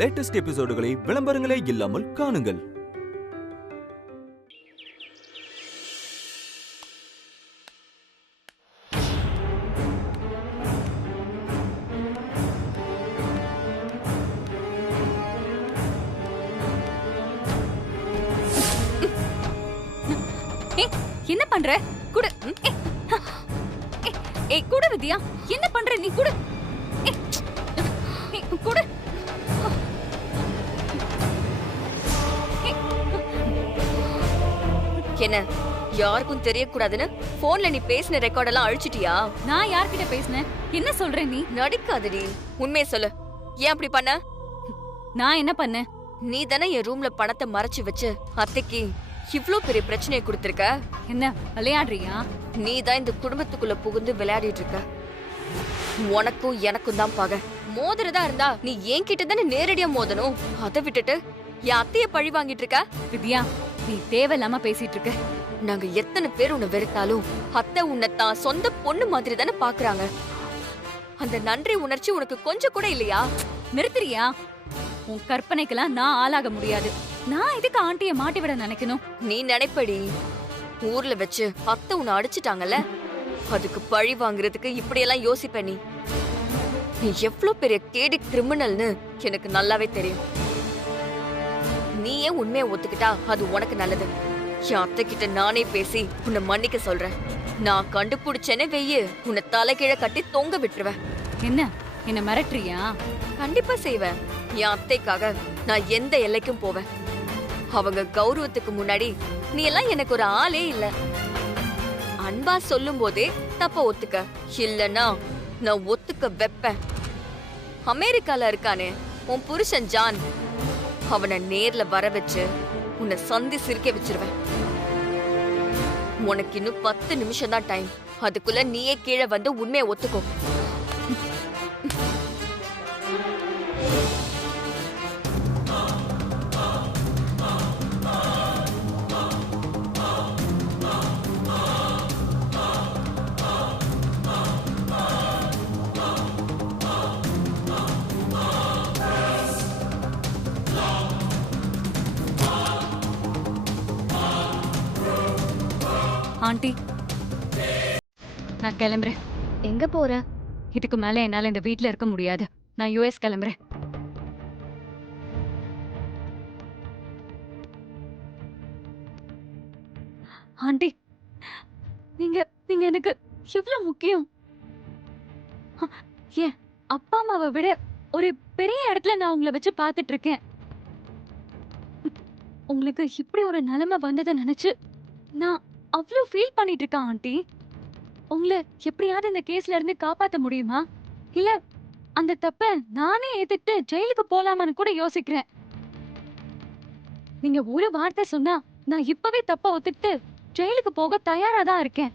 Latest எபிசோடுகளை விளம்பரங்களே இல்லாமல் காணுங்கள். என்ன பண்ற? குடு. ஏய் குடு வித்யா. என்ன பண்ற நீ? குடு. குடு. என்ன யாருக்கும் தெரியக்கூடாதுன்னு போன்ல நீ பேசின ரெக்கார்ட் எல்லாம் அழிச்சிட்டியா? நான் யார்கிட்ட பேசினேன்? என்ன சொல்ற நீ? நடிக்காதடி, உண்மையை சொல்லு. ஏன் அப்படி பண்ண? நான் என்ன பண்ண? நீ தானே என் ரூம்ல பணத்தை மறைச்சு வச்சு அத்தைக்கு இவ்ளோ பெரிய பிரச்சனையை கொடுத்திருக்க. என்ன விளையாடுறியா? நீ தான் இந்த குடும்பத்துக்குள்ள புகுந்து விளையாடிட்டு இருக்க. உனக்கும் எனக்கும் தான் பகை. மோதுறதா இருந்தா நீ என்கிட்ட தானே நேரடியா மோதணும். அதை விட்டுட்டு என் அத்தைய பழி வாங்கிட்டு இருக்க. வித்யா, நீ தேவையில்லாம பேசிட்டு இருக்க. நாங்க எத்தனை பேர் உன்னை வெறுத்தாலும் அத்தை உன்னை தான் சொந்த பொண்ணு மாதிரி தானே பாக்குறாங்க. அந்த நன்றி உணர்ச்சி உனக்கு கொஞ்சம் கூட இல்லையா? நிறுத்துறியா? உன் கற்பனைக்கெல்லாம் நான் ஆளாக முடியாது. நான் எதுக்கு ஆண்டிய மாட்டி விட நினைக்கணும்? நீ நினைப்படி. ஊர்ல வச்சு அத்தை உன்னை அடிச்சிட்டாங்கல்ல, அதுக்கு பழி வாங்குறதுக்கு இப்படியெல்லாம் யோசிப்ப நீ. நீ எவ்வளவு பெரிய கேடி கிரிமினல்னு எனக்கு நல்லாவே தெரியும். நீயே உண்மையை ஒத்துக்கிட்டா அது உனக்கு நல்லது. என் அத்தை கிட்ட நானே பேசி உன்னை மன்னிக்க சொல்றேன். நான் கண்டுபிடிச்சேனே வெய்ய உன்னை தலைகீழ கட்டி தொங்க விட்டுருவேன். என்ன மிரட்டுறியா? கண்டிப்பா செய்வேன். என் அத்தைக்காக நான் எந்த எல்லைக்கும் போவேன். அவங்க கௌரவத்துக்கு முன்னாடி நீ எல்லாம் எனக்கு ஒரு ஆளே இல்ல. அன்பா சொல்லும் போதே தப்ப ஒத்துக்க, இல்லன்னா நான் ஒத்துக்க வைப்பேன். அமெரிக்கால இருக்கானே உன் புருஷன் ஜான், அவனை நேர்ல வர வச்சு உன்னை சந்தி சிரிக்க வச்சிருவேன். உனக்கு இன்னும் 10 நிமிஷம் தான் டைம். அதுக்குள்ள நீயே கீழே வந்து உண்மையை ஒத்துக்கோ. ஆண்டி, நான் கிளம்புறேன். எங்க போற? இதுக்கு மேல என்னால இந்த வீட்ல இருக்க முடியாது. நான் யுஎஸ் கிளம்புறேன். ஆண்டி, நீங்க நீங்க எனக்கு எவ்வளவு முக்கியம். ஏன் அப்பா அம்மாவை விட ஒரு பெரிய இடத்துல நான் உங்களை வச்சு பார்த்துட்டு இருக்கேன். உங்களுக்கு இப்படி ஒரு நிலைமை வந்ததை நினைச்சு நான் அவ்வளவு ஃபீல் பண்ணிட்டு இருக்கேன் ஆண்டி. உங்களை எப்படியாவது இந்த கேஸ்ல இருந்து காப்பாத்த முடியுமா? இல்ல அந்த தப்ப நானே ஏத்துட்டு ஜெயிலுக்கு போலாமான்னு கூட யோசிக்கிறேன். நீங்க ஒரு வார்த்தை சொன்னா நான் இப்பவே தப்ப ஒத்துக்கிட்டு ஜெயிலுக்கு போக தயாரா தான் இருக்கேன்.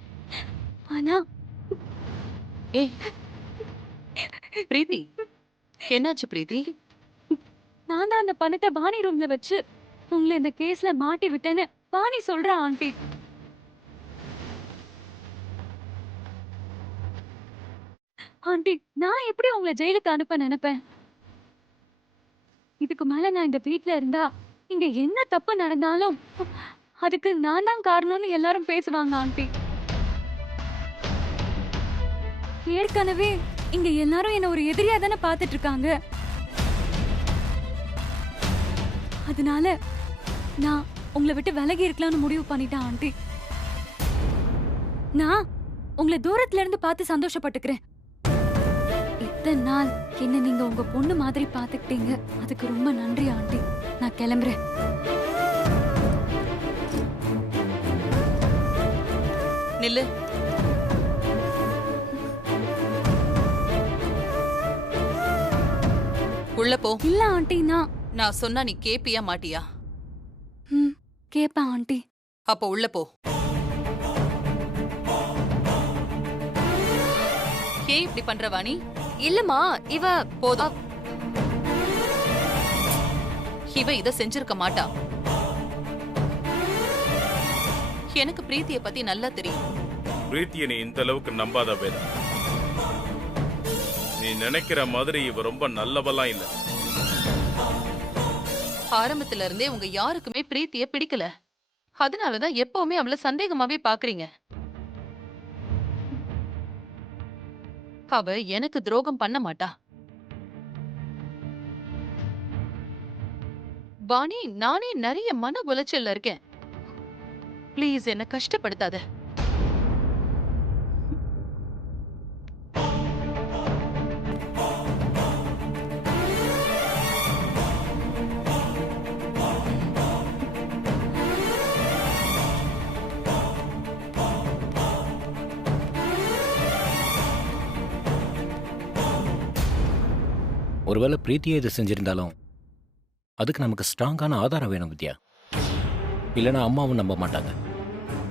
ஆனா பிரீத்தி, என்னாச்சு பிரீத்தி? நான் தான் அந்த பணத்தை வாணி ரூம்ல வச்சு உங்களை இந்த கேஸ்ல மாட்டி விட்டேன்னு வாணி சொல்றா ஆண்டி. ஆண்டி, நான் எப்படி உங்களை ஜெயிலுக்கு அனுப்ப நினைப்பேன்? இதுக்கு மேல நான் இந்த வீட்ல இருந்தா இங்க என்ன தப்பு நடந்தாலும் அதுக்கு நான் தான் காரணம்னு எல்லாரும் பேசுவாங்க ஆண்டி. ஏற்கனவே இங்க எல்லாரும் என்ன ஒரு எதிரியா தானே பாத்துட்டு இருக்காங்க. அதனால நான் உங்களை விட்டு விலகி இருக்கலாம்னு முடிவு பண்ணிட்டேன் ஆண்டி. நான் உங்களை தூரத்துல இருந்து பார்த்து சந்தோஷப்பட்டுக்கிறேன். இத்தனை நாள் என்ன நீங்க உங்க பொண்ணு மாதிரி பாத்துக்கிட்டீங்க. அதுக்கு ரொம்ப நன்றி ஆண்டி. நான் கிளம்புறேன். நில்லு. உள்ள போ. இல்ல ஆண்டி, நான் சொன்னா நீ கேப்பியா மாட்டியா? கேப்பேன் ஆண்டி. அப்ப உள்ள போ. ஏன் இப்படி பண்ற வாணி? இல்லம்மா, இவ போதும். இவ இத செஞ்சிருக்க மாட்டா. எனக்கு பிரீத்திய பத்தி நல்லா தெரியும். பிரீத்தியை நீ இந்த அளவுக்கு நம்பாத வேதா. நீ நினைக்கிற மாதிரி இவ ரொம்ப நல்லவெல்லாம் இல்ல. ஆரம்பத்துல இருந்தே உங்க யாருக்குமே பிரீத்திய பிடிக்கல. அதனாலதான் எப்பவுமே அவள சந்தேகமாவே பாக்குறீங்க. அவ எனக்கு துரோகம் பண்ண மாட்டா. வாணி, நானே நிறைய மன உளைச்சல்ல இருக்கேன். ப்ளீஸ் என்ன கஷ்டப்படுத்தாத. ஒருவேளை பிரீத்தியே இதை செஞ்சிருந்தாலும் அதுக்கு நமக்கு ஸ்ட்ராங்கான ஆதாரம் வேணும் வித்யா. இல்லைன்னா அம்மாவும் நம்ப மாட்டாங்க.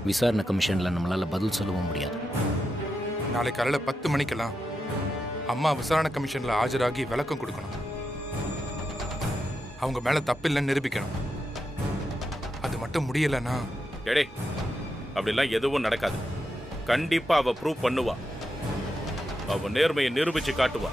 விசாரணை கமிஷனில் நம்மளால பதில் சொல்லவும் முடியாது. நாளை காலையில 10 மணிக்கெல்லாம் அம்மா விசாரணை கமிஷன்ல ஆஜராகி விளக்கம் கொடுக்கணும். அவங்க மேல தப்பில்லைன்னு நிரூபிக்கணும். அது மட்டும் முடியலன்னா எடே, அப்படிலாம் எதுவும் நடக்காது. கண்டிப்பா அவ ப்ரூவ் பண்ணுவா. அவ நேர்மையை நிரூபிச்சு காட்டுவா.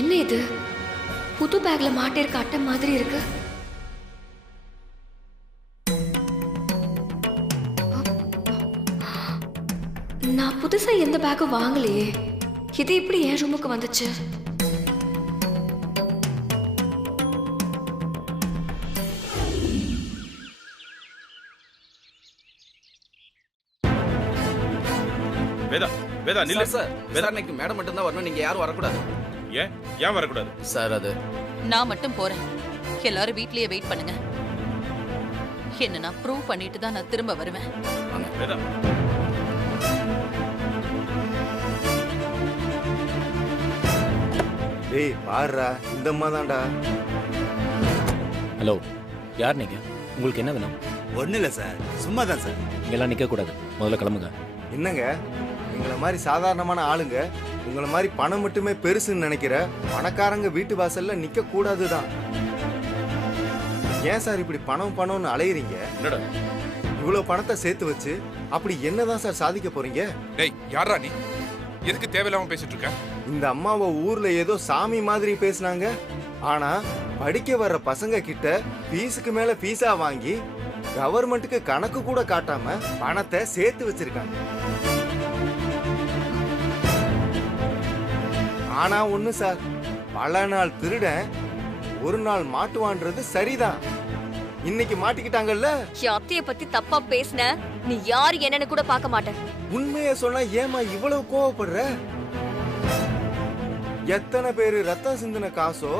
என்ன இது? புது பேக்ல மாட்டிருக்க அட்டை மாதிரி இருக்கு. நான் புதுசா எந்த பேக்கும் வாங்கலையே. இது எப்படி என் ரூமுக்கு வந்துச்சு? வேதா, வேதா நில்லு. சார், விசாரணைக்கு மேடம் மட்டும் தான் வரணும், நீங்க யாரும் வரக்கூடாது. ஏன் வரக்கூடாது சார்? அது நான் மட்டும் போறேன். எல்லாரும் வீட்லயே வெயிட் பண்ணுங்க. என்ன நான் ப்ரூவ் பண்ணிட்டு தான் நான் திரும்ப வருவேன். வேதா, டேய் பாருடா, இந்த அம்மா தான்டா. ஹலோ, யார் நீங்க? உங்களுக்கு என்ன வேணும்? ஒன்றும் இல்லை சார், சும்மா தான் சார். இங்கெல்லாம் நிற்கக்கூடாது, முதல்ல கிளம்புங்க. என்னங்க, எங்களை மாதிரி சாதாரணமான ஆளுங்க உங்களை மாதிரி பணம் மட்டுமே பெருசுன்னு நினைக்கிற பணக்காரங்க வீட்டு வாசல்ல நிக்க கூடாதுதான். ஏன் சார் இப்படி பணம் பணம்னு அலையுறீங்க? என்னடா இவ்வளவு பணத்தை சேர்த்து வச்சு அப்படி என்னதான் சார் சாதிக்க போறீங்க? டேய், யாரா நீ? எதுக்கு தேவையில்லாம பேசிட்டு இருக்க? இந்த அம்மாவை ஊர்ல ஏதோ சாமி மாதிரி பேசினாங்க. ஆனா படிக்க வர்ற பசங்க கிட்ட ஃபீஸுக்கு மேல ஃபீஸா வாங்கி கவர்மெண்ட்டுக்கு கணக்கு கூட காட்டாம பணத்தை சேர்த்து வச்சிருக்காங்க. ஆனா ஒண்ணு சார், பல நாள் திருடன் ஒரு நாள் மாட்டுவான்றது சரிதான். இன்னைக்கு மாட்டிக்கிட்டாங்கல்ல. என் அத்தைய பத்தி தப்பா பேசின நீ யாரு என்னன்னு கூட பார்க்க மாட்டேன். உண்மையை சொன்னா ஏமா இவ்வளவு கோவப்படுற? எத்தனை பேரு ரத்தம் சிந்தின காசோ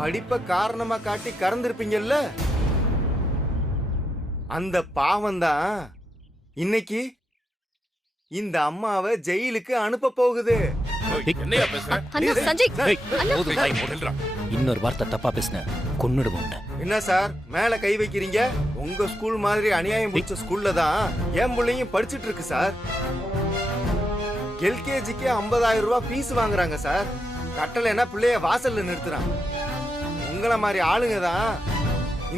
படிப்ப காரணமா காட்டி கறந்திருப்பீங்கல்ல. அந்த பாவம் தான் இன்னைக்கு இந்த அம்மாவை ஜெயிலுக்கு அனுப்ப போகுது. என்னையா பேசுற? அண்ணா சஞ்சய், நில்றா. இன்னொரு வார்த்தை தப்பா பேசின கொன்னுடுவோம். என்ன சார் மேல கை வைக்கிறீங்க? உங்க ஸ்கூல் மாதிரி அநியாயம் முடிச்ச ஸ்கூல்ல தான் என் பிள்ளையும் படிச்சுட்டு இருக்கு சார். எல்கேஜிக்கு 50,000 ரூபாய் ஃபீஸ் வாங்குறாங்க சார். கட்டலைன்னா பிள்ளைய வாசல்ல நிறுத்துறான். உங்கள மாதிரி ஆளுங்க தான்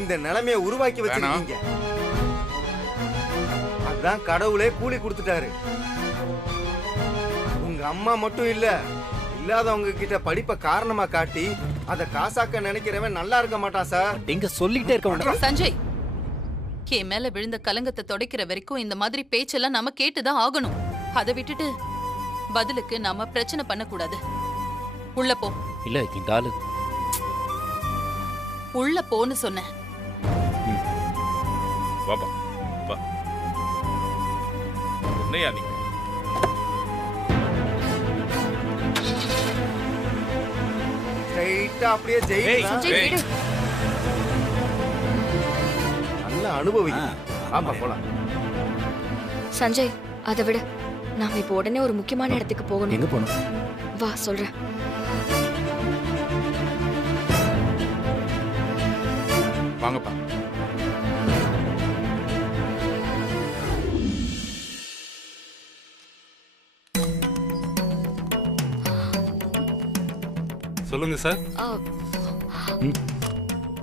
இந்த நிலைமையை உருவாக்கி வச்சிருக்கீங்க. அதான் கடவுளே கூலி கொடுத்துட்டாரு. உங்க அம்மா மட்டும் இல்ல, இல்லாதவங்க கிட்ட படிப்பை காரணமா காட்டி அத காசாக்க நினைக்கிறவன் நல்லா இருக்க மாட்டான் சார். எங்க சொல்லிட்டே இருக்க. சஞ்சய், என் மேல விழுந்த கலங்கத்தை துடைக்கிற வரைக்கும் இந்த மாதிரி பேச்செல்லாம் நாம கேட்டுதான் ஆகணும். அதை விட்டுட்டு பதிலுக்கு நாம பிரச்சனை பண்ணக்கூடாது. உள்ள போ. இல்ல, இந்த ஆளு உள்ள போன்னு சொன்னேன். வாப்பா, வா. என்னையா நீ? ஸ்ட்ரைட்டா அப்படியே ஜெயிலா சஞ்சய் விடு. நல்லா அனுபவி. ஆமா போலாம். சஞ்சய், அதை விட நாம இப்போ உடனே ஒரு முக்கியமான இடத்துக்கு போகணும். எங்க போகணும்? வா சொல்றேன். வாங்கப்பா. சொல்லுங்க சார். ஆ,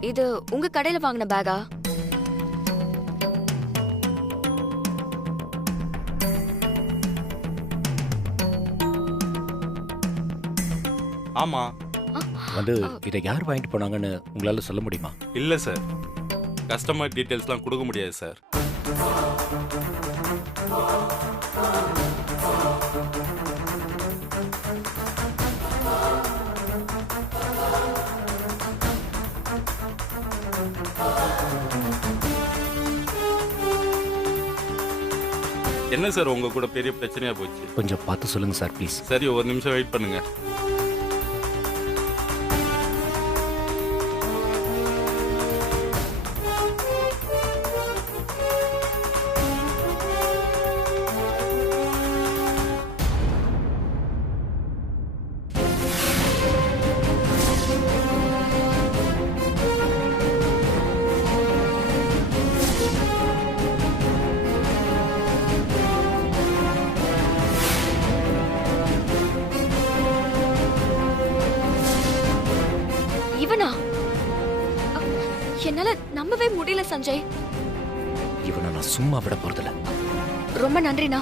இது உங்க கடையில வாங்கின பேகா? ஆமா. வந்து இதை யார் வாங்கிட்டு போனாங்கன்னு உங்களால சொல்ல முடியுமா? இல்ல சார், கஸ்டமர் டீடைல்ஸ்லாம் கொடுக்க முடியாது சார். என்ன சார் உங்க கூட பெரிய பிரச்சனையா போச்சு? கொஞ்சம் பார்த்து சொல்லுங்க சார் ப்ளீஸ். சரி, ஒரு நிமிஷம் வெயிட் பண்ணுங்க. இவனா? என்னால நம்பவே முடியல சஞ்சய். இவனை நான் சும்மா விட போறதில்ல. ரொம்ப நன்றிண்ணா.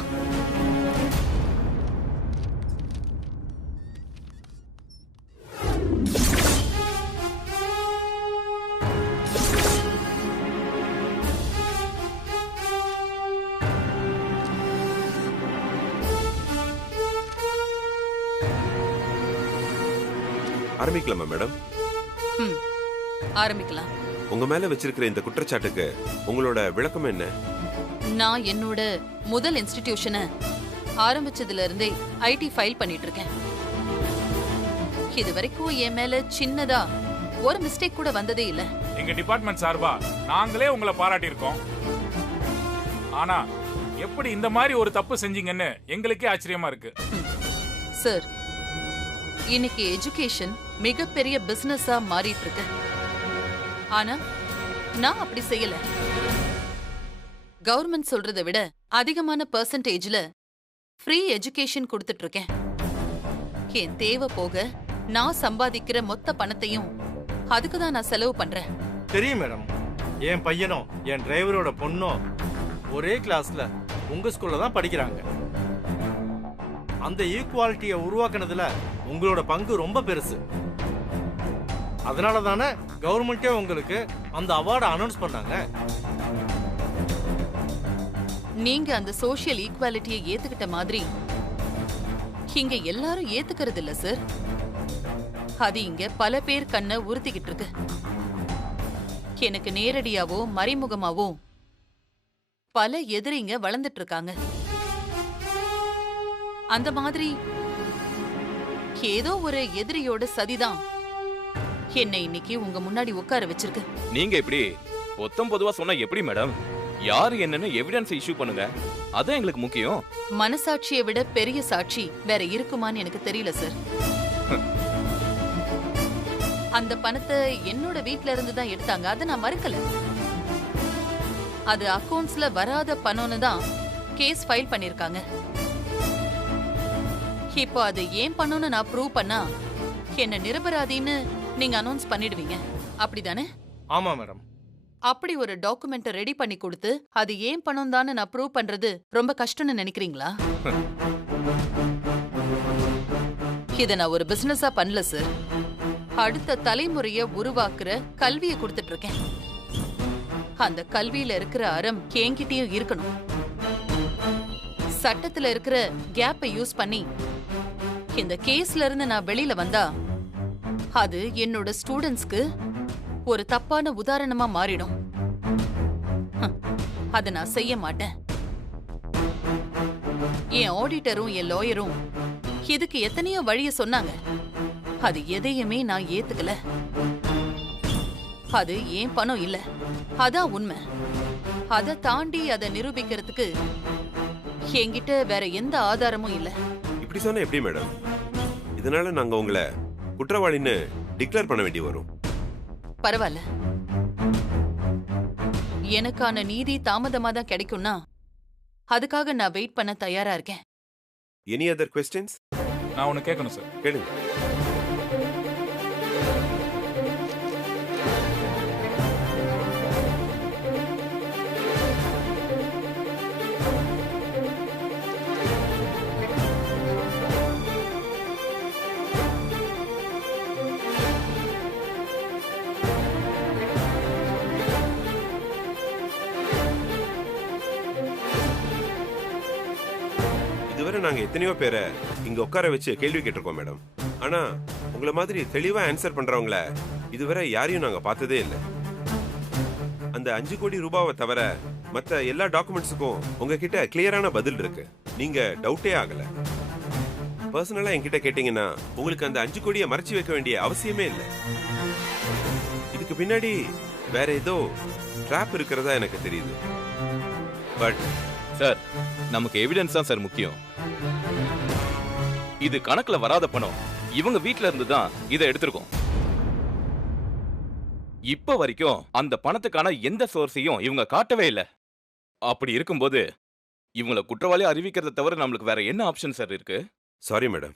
ஆரம்பிக்கலாமா மேடம்? ஆரம்பிக்கலாம். உங்க மேல வச்சிருக்கிற இந்த குற்றச்சாட்டுக்கு உங்களோட விளக்கம் என்ன? நான் என்னோட முதல் இன்ஸ்டிடியூஷனை ஆரம்பிச்சதுல இருந்தே ஐடி ஃபைல் பண்ணிட்டு இருக்கேன். இது வரைக்கும் என் மேல சின்னதா ஒரு மிஸ்டேக் கூட வந்ததே இல்ல. எங்க டிபார்ட்மெண்ட் சார்பா நாங்களே உங்களை பாராட்டி இருக்கோம். ஆனா எப்படி இந்த மாதிரி ஒரு தப்பு செஞ்சீங்கன்னு எங்களுக்கே ஆச்சரியமா இருக்கு. சார், இன்னைக்கு எஜுகேஷன் மிகப்பெரிய பிசினஸா மாறிட்டு இருக்கு. ஆனா நான் அப்படி செய்யல. கவர்மெண்ட் சொல்றதை விட அதிகமான பெர்சன்டேஜ்ல ஃப்ரீ எஜுகேஷன் கொடுத்துட்டு இருக்கேன். என் தேவை போக நான் சம்பாதிக்கிற மொத்த பணத்தையும் அதுக்கு தான் நான் செலவு பண்றேன். தெரியும் மேடம், என் பையனும் என் டிரைவரோட பொண்ணும் ஒரே கிளாஸ்ல உங்க ஸ்கூல்ல தான் படிக்கிறாங்க. அந்த ஈக்குவாலிட்டியை உருவாக்குனதுல உங்களோட பங்கு ரொம்ப பெருசு. அதனால தானே கவர்மெண்டே உங்களுக்கு அந்த அவார்டை அனௌன்ஸ் பண்ணாங்க. நீங்க அந்த சோஷியல் ஈக்குவாலிட்டியை ஏத்துக்கிட்ட மாதிரி இங்க எல்லாரும் ஏத்துக்கிறது இல்ல சார். அது இங்க பல பேர் கண்ணை உறுத்திக்கிட்டு இருக்கு. எனக்கு நேரடியாவோ மறைமுகமாவோ பல எதிரிங்க வளர்ந்துட்டு இருக்காங்க. அந்த மாதிரி ஏதோ ஒரு எதிரியோட சதிதான் என்னை இன்னைக்கு உங்க முன்னாடி உட்கார வச்சிருக்கு. நீங்க இப்படி மொத்தம் பொதுவா சொன்னா எப்படி மேடம்? யாரு என்னன்னு எவிடன்ஸ் இஷ்யூ பண்ணுங்க, அதான் எங்களுக்கு முக்கியம். மனசாட்சியை விட பெரிய சாட்சி வேற இருக்குமான்னு எனக்கு தெரியல சார். அந்த பணத்தை என்னோட வீட்ல இருந்து தான் எடுத்தாங்க, அதை நான் மறுக்கல. அது அக்கவுண்ட்ஸ்ல வராத பணம்னு தான் கேஸ் ஃபைல் பண்ணிருக்காங்க. இப்போ அது ஏன் பணம்னு நான் ப்ரூவ் பண்ணா என்ன நிரபராதின்னு நீங்க அனௌன்ஸ் பண்ணிடுவீங்க, அப்படிதானே? ஆமா மேடம். அப்படி ஒரு டாக்குமெண்ட் ரெடி பண்ணி கொடுத்து அது ஏன் பணம் தான் நான் ப்ரூவ் பண்றது ரொம்ப கஷ்டம்னு நினைக்கிறீங்களா? இத நான் ஒரு பிசினஸா பண்ணல சார். அடுத்த தலைமுறைய உருவாக்குற கல்வியை கொடுத்துட்டு இருக்கேன். அந்த கல்வியில இருக்கிற அறம் என்கிட்டயும் இருக்கணும். சட்டத்துல இருக்கிற கேப்பை யூஸ் பண்ணி இந்த கேஸ்ல இருந்து நான் வெளியில வந்தா அது என்னோட ஸ்டூடெண்ட்ஸ்க்கு ஒரு தப்பான உதாரணமா மாறிடும். அத நான் செய்ய மாட்டேன். என் ஆடிட்டரும் என் லாயரும் இதுக்கு எத்தனையோ வழிய சொன்னாங்க. அது எதையுமே நான் ஏத்துக்கல. அது ஏன் பணம் இல்ல, அதான் உண்மை. அதை தாண்டி அதை நிரூபிக்கிறதுக்கு என்கிட்ட வேற எந்த ஆதாரமும் இல்ல. இப்படி சொன்னா எப்படி மேடம்? இதனால நாங்க உங்களை குற்றவாளின்னு டிக்ளேர் பண்ண வேண்டி வரும். பரவாயில்ல, எனக்கான நீதி தாமதமா தான் கிடைக்கும்னா அதுக்காக நான் வெயிட் பண்ண தயாரா இருக்கேன். Any other questions? நான் ஒன்னு கேட்கணும் சார். கேளுங்க. இதுவரை நாங்க எத்தனையோ பேரை இங்க உட்கார வச்சு கேள்வி கேட்டிருக்கோம் மேடம். ஆனா உங்களை மாதிரி தெளிவா ஆன்சர் பண்றவங்கள இதுவரை யாரையும் நாங்க பார்த்ததே இல்லை. அந்த 5 கோடி ரூபாவை தவிர மத்த எல்லா டாக்குமெண்ட்ஸுக்கும் உங்ககிட்ட கிளியரான பதில் இருக்கு. நீங்க டவுட்டே ஆகல. பர்சனலா என்கிட்ட கேட்டீங்கன்னா உங்களுக்கு அந்த 5 கோடியை மறைச்சு வைக்க வேண்டிய அவசியமே இல்லை. இதுக்கு பின்னாடி வேற ஏதோ ட்ராப் இருக்கிறதா எனக்கு தெரியுது. பட் சார், நமக்கு எவிடன்ஸ் தான் சார் முக்கியம். இது கணக்குல வராத பணம். இவங்க வீட்ல இருந்து தான் இதை எடுத்திருக்கோம். இப்ப வரைக்கும் அந்த பணத்துக்கான எந்த சோர்ஸையும் இவங்க காட்டவே இல்லை. அப்படி இருக்கும்போது இவங்களை குற்றவாளி அறிவிக்கிறத தவிர நம்மளுக்கு வேற என்ன ஆப்ஷன் சார் இருக்கு? Sorry madam.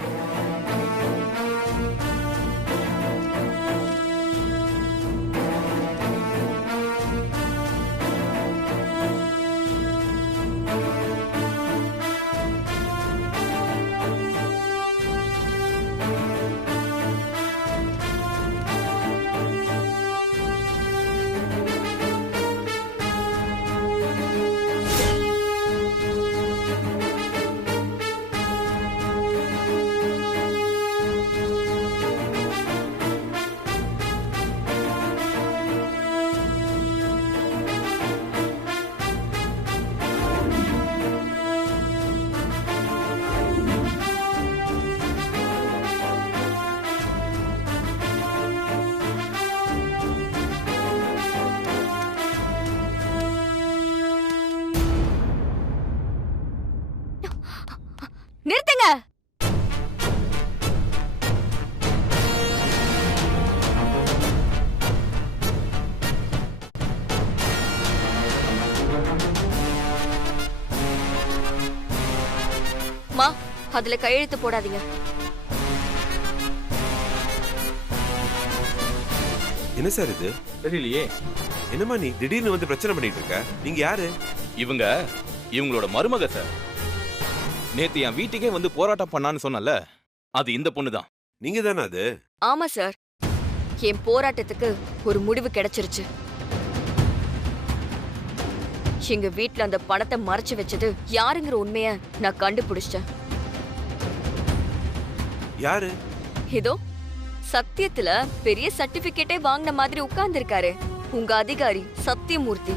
நிறுத்துங்க. மா, அதுல கையெழுத்து போடாதீங்க. என்ன சார் இது? தெரியலையே. என்னம்மா நீ திடீர்னு வந்து பிரச்சனை பண்ணிட்டு இருக்க? நீங்க யாரு? இவங்களோட மருமக சார். நேத்து என் வீட்டுக்கே வந்து போராட்டம் பண்ணான்னு சொன்னல, அது இந்த பொண்ணு தான். நீங்க தானே அது? ஆமா சார், என் போராட்டத்துக்கு ஒரு முடிவு கிடைச்சிருச்சு. எங்க வீட்ல அந்த பணத்தை மறைச்சு வச்சது யாருங்கிற உண்மைய நான் கண்டுபிடிச்சேன். யாரு? இதோ சத்தியத்துல பெரிய சர்டிபிகேட்டே வாங்கின மாதிரி உட்கார்ந்து இருக்காரு உங்க அதிகாரி சத்தியமூர்த்தி.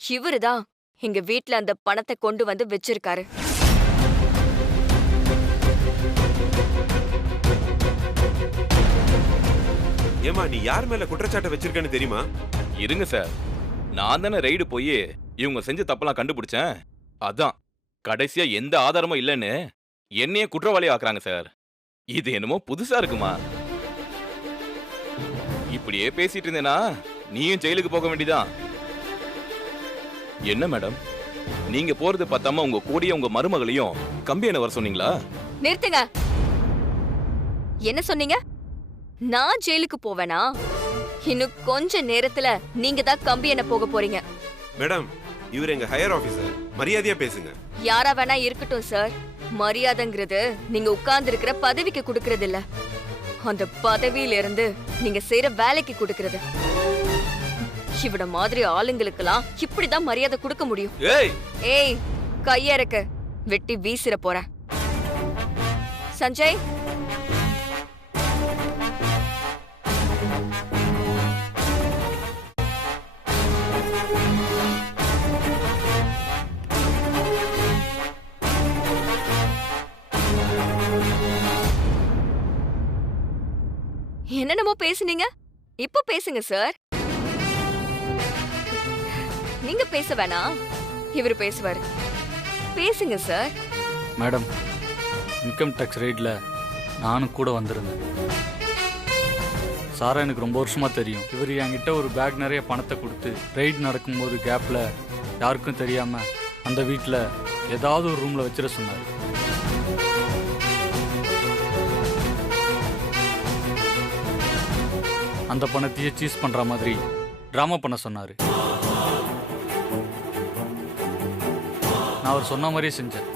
இவருதான் எங்க வீட்ல அந்த பணத்தை கொண்டு வந்து வச்சிருக்காரு. ஏமா நீ யார் மேல குற்றச்சாட்டு வச்சிருக்கன்னு தெரியுமா? இருங்க சார், நான் தானே ரைடு போய் இவங்க செஞ்ச தப்பெல்லாம் கண்டுபிடிச்சேன். அதான் கடைசியா எந்த ஆதாரமும் இல்லைன்னு என்னையே குற்றவாளி ஆக்குறாங்க சார். இது என்னமோ புதுசா இருக்குமா? இப்படியே பேசிட்டு இருந்தேனா நீயும் ஜெயிலுக்கு போக வேண்டியதான். என்ன மேடம், நீங்க போறது பார்த்தாம உங்க கூடிய உங்க மருமகளையும் கம்பி என்ன வர சொன்னீங்களா? நிறுத்துங்க. என்ன சொன்னீங்க? நான் ஜெயிலுக்கு போவேனா? இன்னும் கொஞ்ச நேரத்துல நீங்க தான் கம்பி என்ன போக போறீங்க. மேடம், இவர் எங்க ஹையர் ஆபீசர், மரியாதையா பேசுங்க. யாரா வேணா இருக்கட்டும் சார், மரியாதைங்கிறது நீங்க உட்கார்ந்து இருக்கிற பதவிக்கு கொடுக்கறது இல்ல, அந்த பதவியில இருந்து நீங்க செய்யற வேலைக்கு கொடுக்கறது. இவட மாதிரி ஆளுங்களுக்கெல்லாம் இப்படிதான் மரியாதை கொடுக்க முடியும். ஏய், கையறக்க வெட்டி வீசிர போற. சஞ்சய், என்னென்னமோ பேசுனீங்க, இப்ப பேசுங்க சார். நீங்க பேச வேணாம், இவர் பேசுவாரு. பேசுங்க சார். மேடம், இன்கம் டாக்ஸ் ரெய்டில் நானும் கூட வந்திருந்தேன். சாரா எனக்கு ரொம்ப வருஷமா தெரியும். இவர் என்கிட்ட ஒரு பேக் நிறைய பணத்தை கொடுத்து ரைட் நடக்கும்போது கேப்ல யாருக்கும் தெரியாம அந்த வீட்டில் ஏதாவது ஒரு ரூம்ல வச்சிட சொன்னார். அந்த பணத்தையே சீஸ் பண்ற மாதிரி டிராமா பண்ண சொன்னாரு. நான் அவர் சொன்ன மாதிரியே செஞ்சேன்.